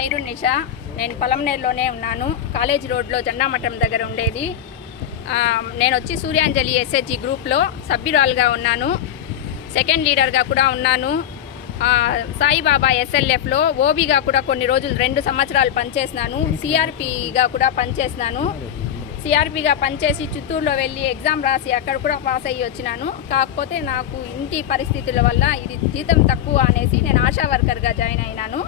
ఖైరున్ నిషా. నేను పలంనేరులోనే ఉన్నాను. కాలేజ్ రోడ్లో జెండామఠం దగ్గర ఉండేది. నేను వచ్చి సూర్యాంజలి ఎస్హెచ్జి గ్రూప్లో సభ్యురాలుగా ఉన్నాను. సెకండ్ లీడర్గా కూడా ఉన్నాను. సాయిబాబా ఎస్ఎల్ఎఫ్లో ఓబీగా కూడా కొన్ని రోజులు 2 సంవత్సరాలు పనిచేసినాను. సిఆర్పిగా కూడా పనిచేసినాను. సిఆర్పిగా పనిచేసి చిత్తూరులో వెళ్ళి ఎగ్జామ్ రాసి అక్కడ కూడా పాస్ అయ్యి వచ్చినాను. కాకపోతే నాకు ఇంటి పరిస్థితుల వల్ల ఇది జీతం తక్కువ అనేసి నేను ఆశా వర్కర్గా జాయిన్ అయినాను.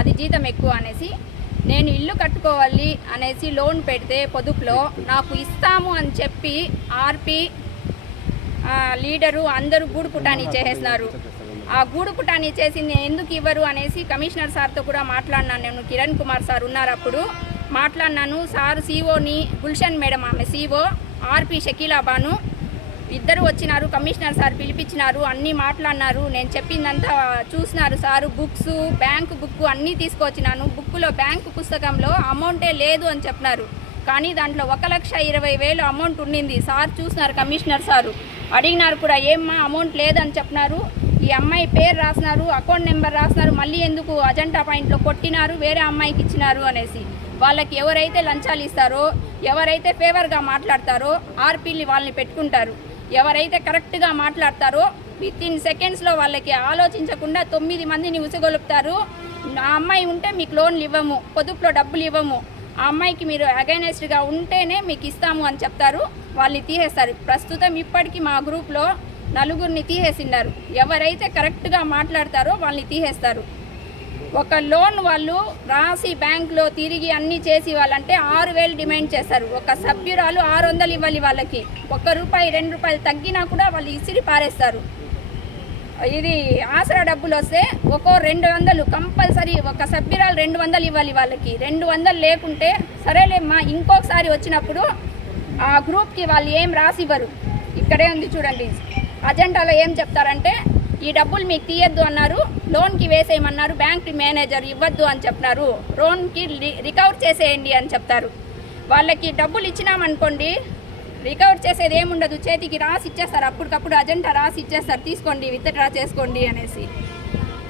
అది జీతం ఎక్కువ అనేసి నేను ఇల్లు కట్టుకోవాలి అనేసి లోన్ పెడితే పొదుపులో నాకు ఇస్తాము అని చెప్పి ఆర్పి లీడరు అందరూ గూడు పుటానీ చేసేస్తున్నారు. ఆ గూడు పుటానీ చేసి ఎందుకు ఇవ్వరు అనేసి కమిషనర్ సార్తో కూడా మాట్లాడినాను. నేను కిరణ్ కుమార్ సార్ ఉన్నారు అప్పుడు మాట్లాడినాను. సార్ సీఓని గుల్షన్ మేడం ఆమె సీఓ, ఆర్పి షకీలాబాను ఇద్దరు వచ్చినారు. కమిషనర్ సార్ పిలిపించినారు, అన్నీ మాట్లాడినారు. నేను చెప్పిందంతా చూసినారు సారు. బుక్స్, బ్యాంకు బుక్ అన్నీ తీసుకొచ్చినాను. బుక్లో బ్యాంకు పుస్తకంలో అమౌంటే లేదు అని చెప్పినారు. కానీ దాంట్లో 1,20,000 అమౌంట్ ఉండింది. సార్ చూసినారు, కమిషనర్ సారు అడిగినారు కూడా, ఏమ్మా అమౌంట్ లేదని చెప్పినారు. ఈ అమ్మాయి పేరు రాసినారు, అకౌంట్ నెంబర్ రాసినారు, మళ్ళీ ఎందుకు అజెండా పాయింట్లో కొట్టినారు, వేరే అమ్మాయికి ఇచ్చినారు అనేసి. వాళ్ళకి ఎవరైతే లంచాలు ఇస్తారో, ఎవరైతే ఫేవర్గా మాట్లాడతారో ఆర్పీలు వాళ్ళని పెట్టుకుంటారు. ఎవరైతే కరెక్ట్గా మాట్లాడతారో వితిన్ సెకండ్స్లో వాళ్ళకి ఆలోచించకుండా 9 మందిని ఉసగొలుపుతారు. ఆ అమ్మాయి ఉంటే మీకు లోన్లు ఇవ్వము, పొదుపులో డబ్బులు ఇవ్వము, ఆ అమ్మాయికి మీరు అగైనెస్ట్గా ఉంటేనే మీకు ఇస్తాము అని చెప్తారు. వాళ్ళని తీసేస్తారు. ప్రస్తుతం ఇప్పటికీ మా గ్రూప్లో 4 తీసేసిన్నారు. ఎవరైతే కరెక్ట్గా మాట్లాడతారో వాళ్ళని తీసేస్తారు. ఒక లోన్ వాళ్ళు రాసి బ్యాంకులో తిరిగి అన్నీ చేసి వాళ్ళంటే 6,000 డిమాండ్ చేస్తారు. ఒక సభ్యురాలు 600 ఇవ్వాలి వాళ్ళకి. ₹1, ₹2 తగ్గినా కూడా వాళ్ళు ఇసిరి పారేస్తారు. ఇది ఆసరా డబ్బులు వస్తే ఒక్కో 200 కంపల్సరీ. ఒక సభ్యురాలు 200 ఇవ్వాలి వాళ్ళకి. 200 లేకుంటే సరేలేమ్మా ఇంకొకసారి వచ్చినప్పుడు ఆ గ్రూప్కి వాళ్ళు ఏం రాసివ్వరు. ఇక్కడే ఉంది చూడండి, అజెండాలో ఏం చెప్తారంటే ఈ డబ్బులు మీకు తీయద్దు అన్నారు, లోన్కి వేసేయమన్నారు, బ్యాంక్ మేనేజర్ ఇవ్వద్దు అని చెప్పినారు, లోన్కి రికవర్ చేసేయండి అని చెప్తారు. వాళ్ళకి డబ్బులు ఇచ్చినామనుకోండి రికవర్ చేసేది ఏముండదు, చేతికి రాసి ఇచ్చేస్తారు. అప్పటికప్పుడు అజెండా రాసి ఇచ్చేస్తారు, తీసుకోండి విత్డ్రా చేసుకోండి అనేసి.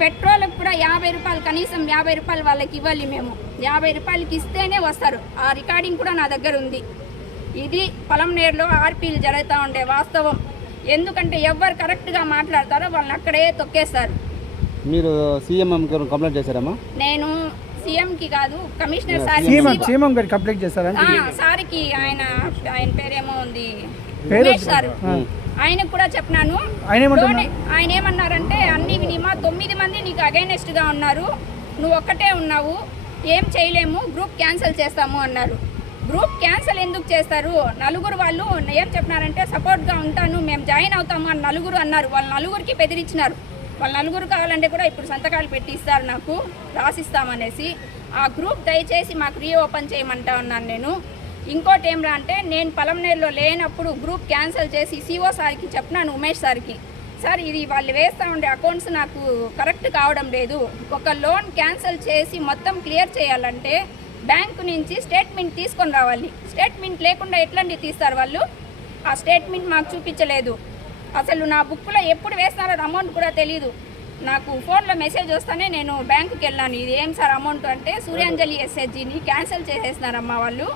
పెట్రోల్కి కూడా ₹50 కనీసం ₹50 వాళ్ళకి ఇవ్వాలి. మేము ₹50 ఇస్తేనే వస్తారు. ఆ రికార్డింగ్ కూడా నా దగ్గర ఉంది. ఇది పలంనేరులో ఆర్పీలు జరుగుతూ ఉండే వాస్తవం. ఎందుకంటే ఎవరు కరెక్ట్గా మాట్లాడతారో వాళ్ళని అక్కడే తొక్కేస్తారు. మీరు సీఎం కంప్లైంట్ చేశారమ్మా? నేను సీఎంకి కాదు, కమిషనర్ సార్ కంప్లైంట్ చేశారా? సార్కి ఆయన పేరేమో ఉంది, ఉమేష్ సార్, ఆయనకు కూడా చెప్పినాను. ఆయన ఏమన్నారంటే అన్ని వినిమా 9 మంది నీకు అగైనెస్ట్గా ఉన్నారు, నువ్వు ఒక్కటే ఉన్నావు, ఏం చేయలేము, గ్రూప్ క్యాన్సిల్ చేస్తాము అన్నారు. గ్రూప్ క్యాన్సిల్ ఎందుకు చేస్తారు? 4 వాళ్ళు ఏం చెప్పినారంటే సపోర్ట్గా ఉంటాను, మేము జాయిన్ అవుతాము అని 4 అన్నారు. వాళ్ళ 4కి బెదిరించినారు. వాళ్ళ 4 కావాలంటే కూడా ఇప్పుడు సంతకాలు పెట్టి ఇస్తారు, నాకు రాసిస్తామనేసి. ఆ గ్రూప్ దయచేసి మాకు రీఓపెన్ చేయమంటా ఉన్నాను నేను. ఇంకోటి ఏమరా అంటే నేను పలంనేరులో లేనప్పుడు గ్రూప్ క్యాన్సిల్ చేసి సిఓ సార్కి చెప్పినాను, ఉమేష్ సార్కి, సార్ ఇది వాళ్ళు వేస్తూ ఉండే అకౌంట్స్ నాకు కరెక్ట్ కావడం లేదు, ఒక లోన్ క్యాన్సిల్ చేసి మొత్తం క్లియర్ చేయాలంటే బ్యాంకు నుంచి స్టేట్మెంట్ తీసుకొని రావాలి. స్టేట్మెంట్ లేకుండా ఎట్లండి తీస్తారు వాళ్ళు? ఆ స్టేట్మెంట్ మాకు చూపించలేదు. అసలు నా బుక్లో ఎప్పుడు వేస్తారో అమౌంట్ కూడా తెలీదు. నాకు ఫోన్లో మెసేజ్ వస్తానే నేను బ్యాంకుకి వెళ్ళాను. ఇది ఏం సార్ అమౌంట్ అంటే సూర్యాంజలి ఎస్హెచ్జిని క్యాన్సిల్ చేసేస్తున్నారమ్మా వాళ్ళు.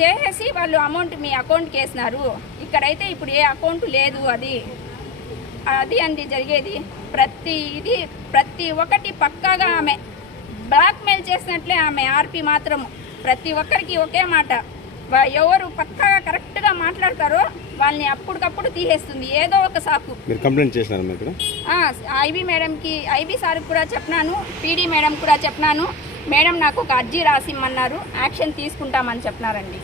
చేసేసి వాళ్ళు అమౌంట్ మీ అకౌంట్కి వేసినారు. ఇక్కడైతే ఇప్పుడు ఏ అకౌంట్ లేదు. అది అంది జరిగేది. ప్రతి ఒక్కటి పక్కాగా ఆమె బ్లాక్మెయిల్ చేసినట్లే ఆమె ఆర్పి మాత్రం. ప్రతి ఒక్కరికి ఒకే మాట, ఎవరు పక్కాగా కరెక్ట్గా మాట్లాడతారో వాళ్ళని అప్పటికప్పుడు తీసేస్తుంది ఏదో ఒక సాకు. మీరు కంప్లైంట్ చేసినారు? ఐబీ మేడంకి, ఐబీ సార్కి కూడా చెప్పినాను, పీడీ మేడం కూడా చెప్పినాను. మేడం నాకు ఒక అర్జీ రాసిమ్మన్నారు, యాక్షన్ తీసుకుంటామని చెప్పినారండి.